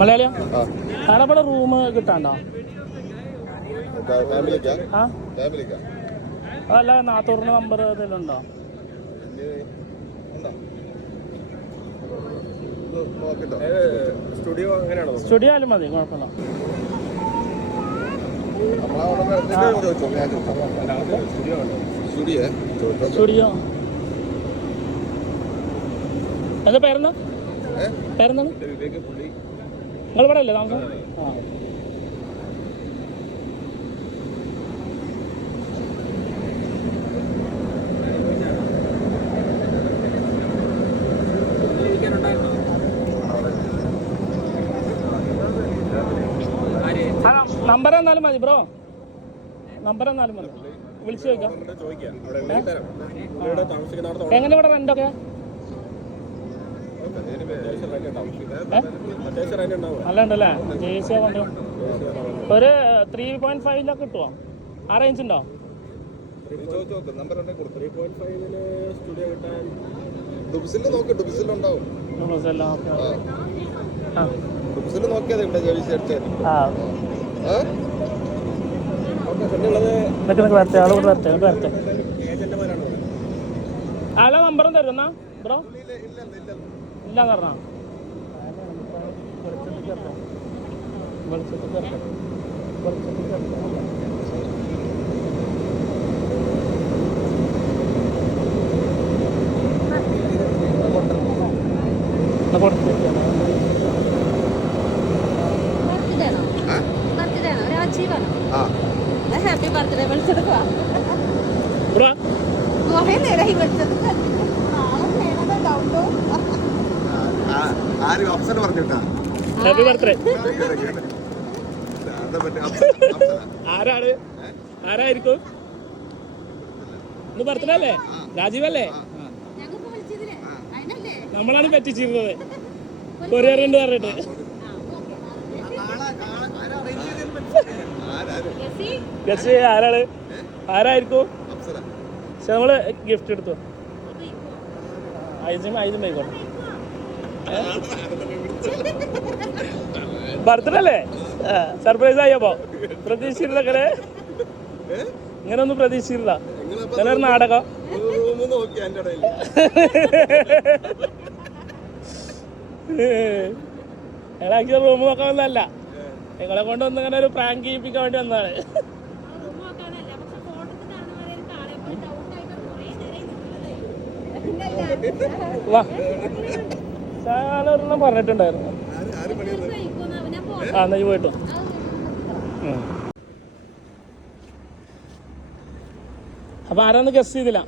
മലയാളിയാ? അവിടെ റൂം കിട്ടാണ്ടോ? അതല്ല നാത്തൂറിന്റെ നമ്പർ ഏതെങ്കിലും ഉണ്ടോ? സ്റ്റുഡിയോ ആയാലും മതി, കുഴപ്പമില്ല. സ്റ്റുഡിയോ എന്താ പേരെന്താ? പേരെന്താണ്? നിങ്ങൾ ഇവിടെ അല്ലേ താമസം? ആ നമ്പർ എന്നാലും മതി ബ്രോ, നമ്പർ എന്നാലും മതി, വിളിച്ചു ചോദിക്കാം. എങ്ങനെ ഇവിടെ റെന്റൊക്കെ? നല്ല ഉണ്ടല്ലേ? ജേഴ്സി കൊണ്ട് ഒരു 3.5 കിട്ടുമോ? ആ റേഞ്ച് ഉണ്ടോ? അല്ല നമ്പറും തരുന്ന ബ്രോ? ഇല്ലാന്ന് പറഞ്ഞാ ഹാപ്പി ബർത്ത്ഡേ വിളിച്ചെടുക്കുക. Happy birthday. ആരാണ്? ആരായിരിക്കും? ഇന്ന് ബർത്ത്ഡേ അല്ലേ? രാജീവല്ലേ? നമ്മളാണ് പറ്റിച്ചിരുന്നത്, കൊറിയർ ഉണ്ട് പറഞ്ഞിട്ട്. ആരാണ്? ആരായിരിക്കും? പക്ഷെ നമ്മള് ഗിഫ്റ്റ് എടുത്തു. ആയിക്കോട്ടെ. ബർത്ത്ഡേ അല്ലേ? സർപ്രൈസ് ആയപ്പോ പ്രതീക്ഷിച്ചിരുന്നേ? ഇങ്ങനെ ഒന്നും പ്രതീക്ഷിച്ചില്ല. ഇങ്ങനൊരു നാടകം. ഞങ്ങളാക്കിയ റൂം നോക്കാൻ വന്നതല്ല, നിങ്ങളെ കൊണ്ട് ഒന്ന് ഇങ്ങനെ ഒരു പ്രാങ്ക് ചെയ്യിപ്പിക്കാൻ വേണ്ടി വന്നതാണ്. സാലൊരെണ്ണം പറഞ്ഞിട്ടുണ്ടായിരുന്നു. ആ എന്നാ പോയിട്ടു. അപ്പൊ ആരാന്ന് ഗസ് ചെയ്തില്ല?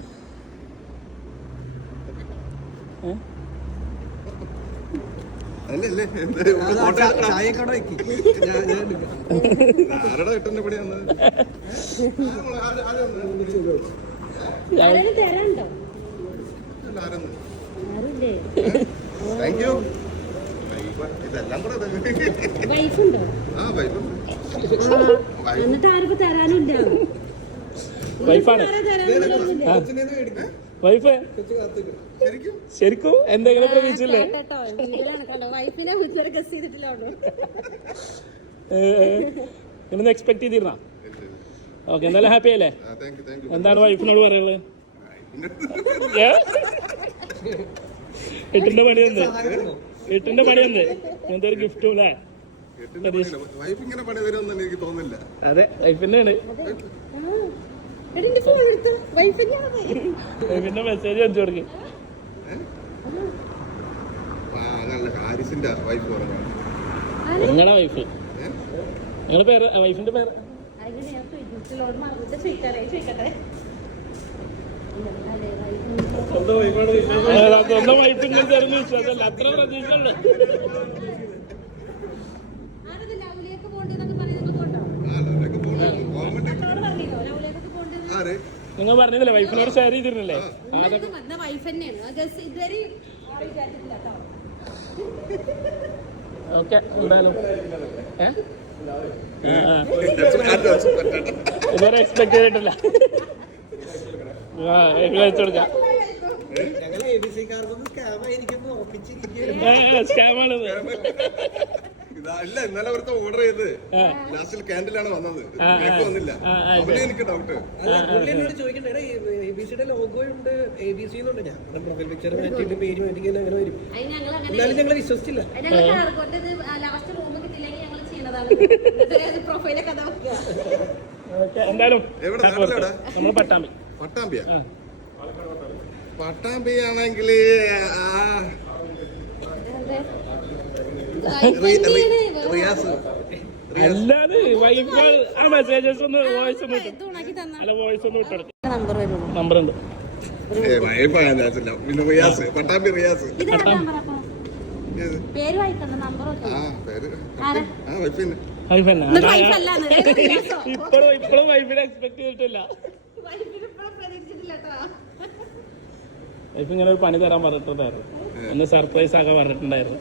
വൈഫാണ്. വൈഫ് ശരിക്കും എന്തെങ്കിലും പ്രതീക്ഷിച്ചില്ലേ? ഇങ്ങനെ എക്സ്പെക്ട് ചെയ്തിരുന്ന? ഓക്കെ, എന്തായാലും ഹാപ്പി അല്ലേ? എന്താണ് വൈഫിനോട് പറയുള്ളത്? എട്ടിന്റെ പണിയുണ്ട്, എട്ടിന്റെ പണിയുണ്ട്. എന്തൊരു ഗിഫ്റ്റും അല്ലേ? അതെ, വൈഫിന്റെ വൈഫിന്റെ മെസ്സേജ് അയച്ചു കൊടുക്കും. നിങ്ങളുടെ വൈഫ്, നിങ്ങളുടെ പേര്? വൈഫിന്റെ പേര്? സ്വന്തം വൈഫിന്റെ തരുന്ന വിശ്വാസമല്ല, അത്ര പ്രതീക്ഷയുള്ളു. നിങ്ങൾ പറഞ്ഞില്ലേ വൈഫിനോട് ഷെയർ ചെയ്തിരുന്നില്ലേ? ഓക്കെ, എന്തായാലും ഇതുവരെ എക്സ്പെക്ട് ചെയ്തിട്ടില്ല. അയച്ചു കൊടുക്കാം. സ്കാമാണ്. ഇതല്ല ഇന്നലെ അവിടുത്തെ ഓർഡർ ചെയ്ത് ലാസ്റ്റിൽ ക്യാൻഡിലാണ് വന്നത്. വന്നില്ല. എനിക്ക് ഡൗട്ട്. ചോദിക്കണ്ടേ ABCയുടെ ലോഗോ ഉണ്ട്, ABC എന്നുണ്ട്. ഞാൻ പ്രൊഫൈൽ പിക്ചർ മാറ്റിയിട്ട് പേര് മാറ്റിക്കാൻ അങ്ങനെ വരും. എന്നാലും ഞങ്ങൾ വിശ്വസിച്ചില്ല. എന്തായാലും നമ്മള് പട്ടാമ്പിയാ. പട്ടാമ്പി ആണെങ്കിൽ റിയാസ് അല്ലാതെ വൈഫ് ആ മെസ്സേജസ് ഒന്ന് വോയിസ് ഒന്ന് അല്ല വോയിസ് ഒന്ന് വിട്ടെടുക്കും. നമ്പർ ഉണ്ട്. പിന്നെ റിയാസ് പട്ടാമ്പി റിയാസ് ഇപ്പോഴും വൈഫിനെ എക്സ്പെക്ട് ചെയ്തിട്ടില്ല. വൈഫ് ഇങ്ങനെ ഒരു പണി തരാൻ പറഞ്ഞിട്ടുണ്ടായിരുന്നു, ഒന്ന് സർപ്രൈസ് ആക്കാൻ പറഞ്ഞിട്ടുണ്ടായിരുന്നു.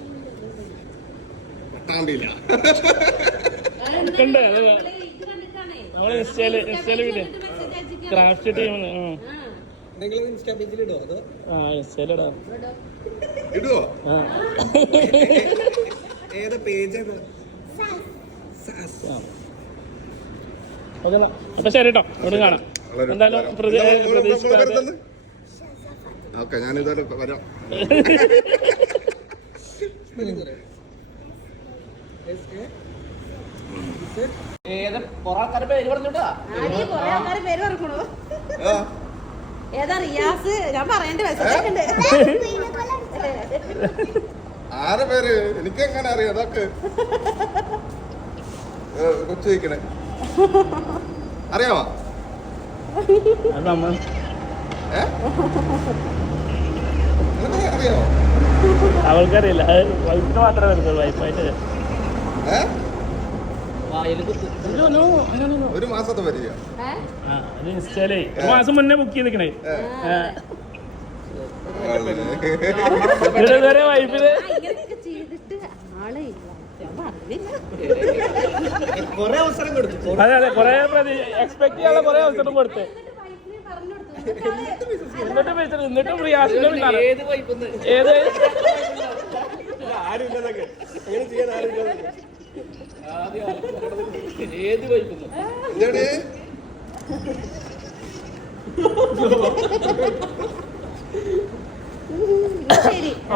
നമ്മളെ ഇൻസ്റ്റയില് വീഡിയോ ക്രാഫ്റ്റ് ടീം ഇൻസ്റ്റയിലിടാം. അപ്പൊ ശരി കേട്ടോ, ഇവിടെ കാണാം. എന്തായാലും പ്രതീക്ഷിക്കാതെ ഞാനിതുവരെ വരാം. ഏതാ റിയാസ്? ഞാൻ പറയണ്ട. ആരെ പേര് എനിക്ക് എങ്ങനെ അറിയാം? അതൊക്കെ ചോദിക്കണേ അറിയാമോ? അറിയാമോ? അവൾക്കറിയില്ല, വൈഫിന് മാത്രമേ വരുന്നുള്ളൂ. വൈഫായിട്ട് ഒരു മാസത്തെ വരിക. ഇൻസ്റ്റയിലേ ഒരു മാസം മുന്നേ ബുക്ക് ചെയ്തിരിക്കണേ. ഇതുവരെ വൈഫിന് അതെ അതെ കൊറേ എക്സ്പെക്ട് ചെയ്യാനുള്ള കൊറേ അവസരം കൊടുത്ത് എന്നിട്ടും റിയാസിന്റെ പിന്നാലെ ഏത് ഏത് വൈക്കുന്നു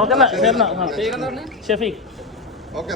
ഓക്കെ ഷെഫീഖ്. ഓക്കെ.